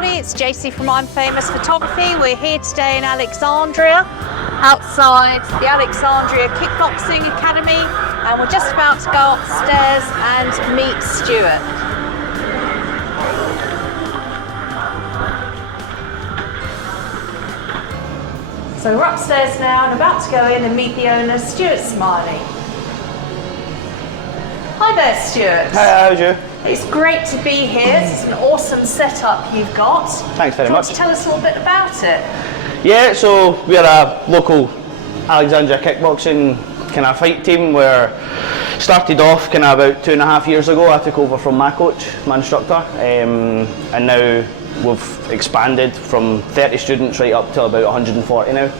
everybody, it's JC from I'm Famous Photography. We're here today in Alexandria, outside the Alexandria Kickboxing Academy, and we're just about to go upstairs and meet Stewart. So we're upstairs now and about to go in and meet the owner, Stewart Smiley. Hi there, Stewart. Hi, how's you? It's great to be here. It's an awesome setup you've got. Thanks very much. Do you want to tell us a little bit about it? Yeah, so we're a local Alexandria kickboxing kind of fight team. Where started off kind of about 2.5 years ago. I took over from my coach, my instructor, and now we've expanded from 30 students right up to about 140 now.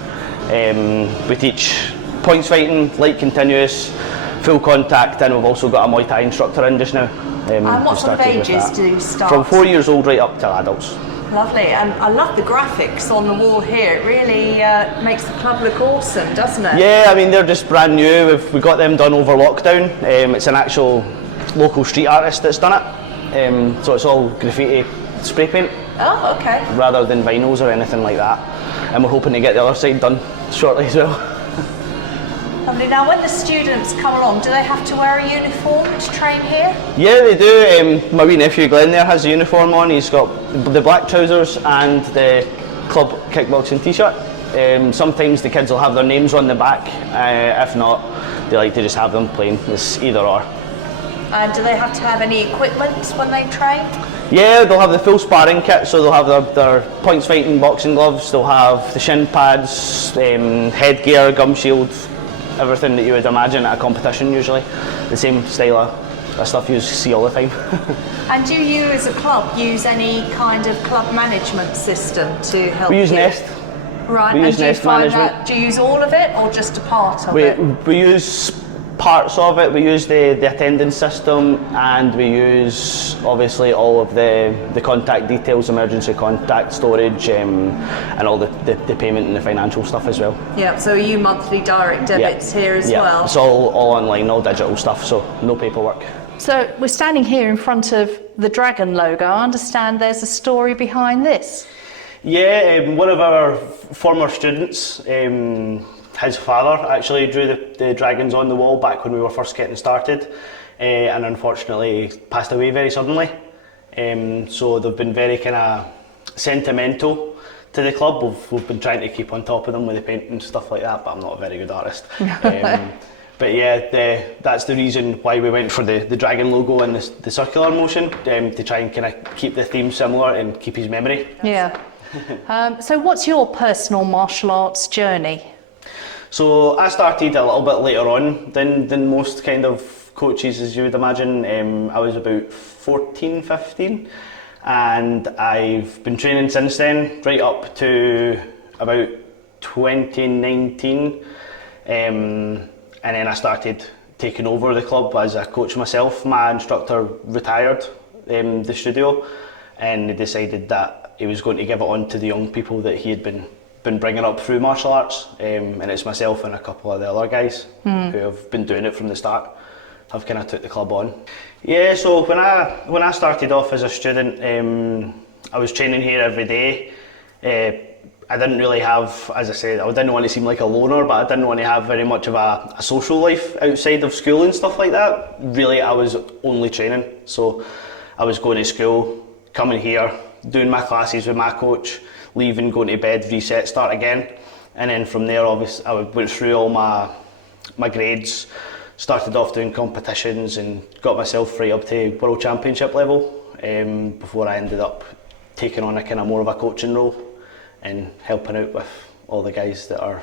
We teach points fighting, light continuous, full contact, and we've also got a Muay Thai instructor in just now. And what sort of ages do you start? From 4 years old right up to adults. Lovely, and I love the graphics on the wall here. It really makes the club look awesome, doesn't it? Yeah, I mean they're just brand new. We got them done over lockdown. It's an actual local street artist that's done it. So it's all graffiti spray paint. Oh, okay. Rather than vinyls or anything like that. And we're hoping to get the other side done shortly as well. Lovely. Now, when the students come along, do they have to wear a uniform to train here? Yeah, they do. My wee nephew Glenn there has a uniform on. He's got the black trousers and the club kickboxing t-shirt. Sometimes the kids will have their names on the back. If not, they like to just have them plain. It's either or. And do they have to have any equipment when they train? Yeah, they'll have the full sparring kit, so they'll have their points fighting boxing gloves, they'll have the shin pads, headgear, gum shield, everything that you would imagine at a competition usually. The same style of stuff you see all the time. And do you as a club use any kind of club management system to help We use you? Nest. Right, we and use do you Nest find management. that, do you use all of it or just a part of it? We use parts of it. We use the attendance system, and we use obviously all of the contact details, emergency contact storage, and all the payment and the financial stuff as well. Yeah, so are you monthly direct debits here as well? It's all online, all digital stuff, so no paperwork. So we're standing here in front of the Dragon logo. I understand there's a story behind this. Yeah, one of our former students, his father actually drew the dragons on the wall back when we were first getting started, and unfortunately passed away very suddenly. So they've been very kind of sentimental to the club. We've been trying to keep on top of them with the paint and stuff like that, but I'm not a very good artist. But yeah, that's the reason why we went for the dragon logo and the circular motion, to try and kind of keep the theme similar and keep his memory. Yeah. So what's your personal martial arts journey? So I started a little bit later on than most kind of coaches, as you would imagine. I was about 14, 15, and I've been training since then, right up to about 2019. And then I started taking over the club as a coach myself. My instructor retired the studio, and he decided that he was going to give it on to the young people that he had been bringing up through martial arts, and it's myself and a couple of the other guys who have been doing it from the start. Have kind of took the club on. Yeah, so when I started off as a student, I was training here every day. I didn't really have, as I said, I didn't want to seem like a loner, but I didn't want to have very much of a social life outside of school and stuff like that. Really, I was only training. So I was going to school, coming here, doing my classes with my coach, leaving, going to bed, reset, start again. And then from there, obviously, I went through all my grades, started off doing competitions and got myself right up to World Championship level, before I ended up taking on a kind of more of a coaching role and helping out with all the guys that are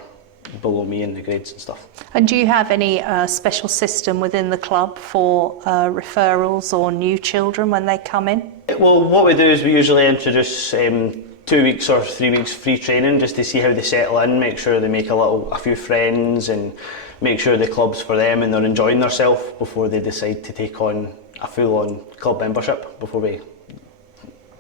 below me in the grades and stuff. And do you have any special system within the club for referrals or new children when they come in? Well, what we do is we usually introduce 2 weeks or 3 weeks free training just to see how they settle in, make sure they make a few friends and make sure the club's for them and they're enjoying themselves before they decide to take on a full-on club membership, before we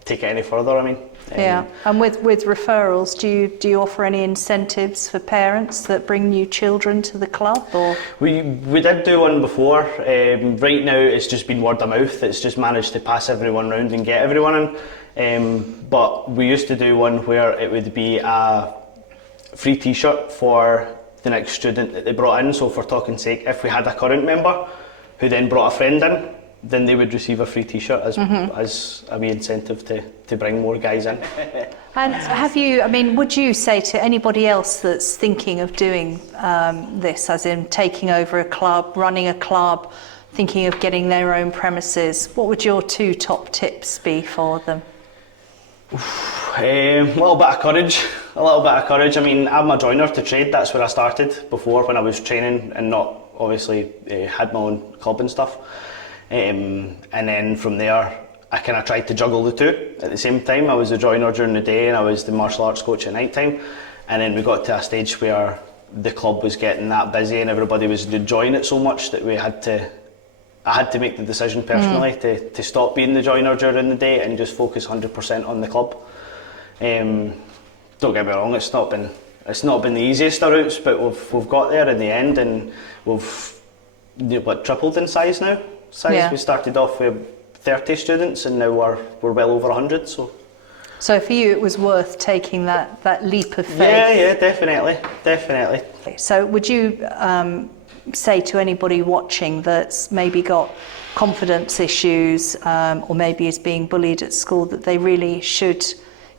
take it any further, I mean. Yeah, and with referrals, do you offer any incentives for parents that bring new children to the club? Or we did do one before. Right now it's just been word of mouth. It's just managed to pass everyone round and get everyone in. But we used to do one where it would be a free t-shirt for the next student that they brought in. So for talking sake, if we had a current member who then brought a friend in, then they would receive a free t-shirt as a wee incentive to bring more guys in. And would you say to anybody else that's thinking of doing this, as in taking over a club, running a club, thinking of getting their own premises, what would your 2 top tips be for them? A little bit of courage. I mean, I'm a joiner to trade. That's where I started before, when I was training and not obviously had my own club and stuff. And then from there, I kind of tried to juggle the 2 at the same time. I was a joiner during the day and I was the martial arts coach at night time. And then we got to a stage where the club was getting that busy and everybody was enjoying it so much that I had to make the decision personally to stop being the joiner during the day and just focus 100% on the club. Don't get me wrong, it's not been the easiest of routes, but we've got there in the end, and we've tripled in size now. Yeah. We started off with 30 students and now we're well over 100. So for you, it was worth taking that leap of faith. Yeah, definitely. So would you say to anybody watching that's maybe got confidence issues or maybe is being bullied at school that they really should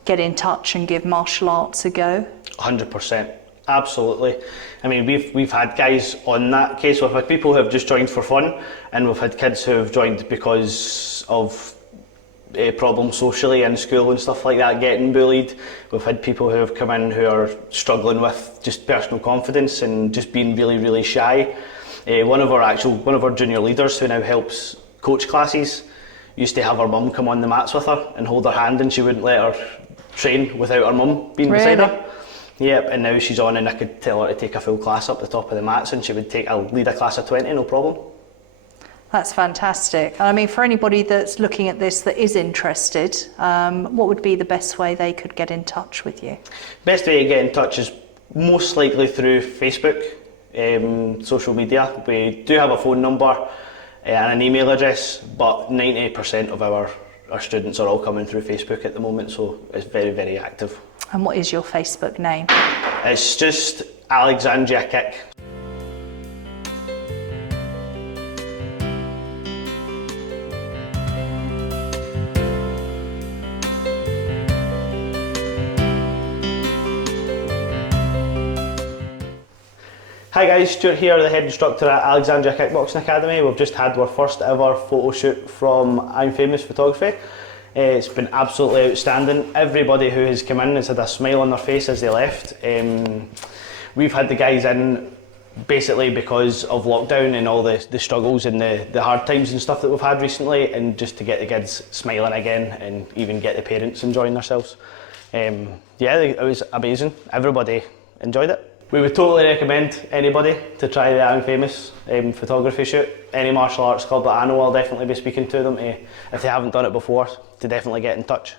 get in touch and give martial arts a go? 100%, absolutely. I mean, we've had guys on that case. We've had people who have just joined for fun, and we've had kids who have joined because of problems socially in school and stuff like that, getting bullied. We've had people who have come in who are struggling with just personal confidence and just being really, really shy. One of our junior leaders who now helps coach classes used to have her mum come on the mats with her and hold her hand, and she wouldn't let her train without her mum being beside her. Yep, and now she's on and I could tell her to take a full class up the top of the mats and she would lead a class of 20, no problem. That's fantastic. I mean, for anybody that's looking at this that is interested, what would be the best way they could get in touch with you? Best way to get in touch is most likely through Facebook, social media. We do have a phone number and an email address, but 90% of our students are all coming through Facebook at the moment, so it's very, very active. And what is your Facebook name? It's just Alexandria Kick. Hi guys, Stewart here, the head instructor at Alexandria Kickboxing Academy. We've just had our first ever photo shoot from I'm Famous Photography. It's been absolutely outstanding. Everybody who has come in has had a smile on their face as they left. We've had the guys in basically because of lockdown and all the struggles and the hard times and stuff that we've had recently, and just to get the kids smiling again and even get the parents enjoying themselves. Yeah, it was amazing. Everybody enjoyed it. We would totally recommend anybody to try the I'm Famous photography shoot. Any martial arts club that I know, I'll definitely be speaking to them if they haven't done it before, to definitely get in touch.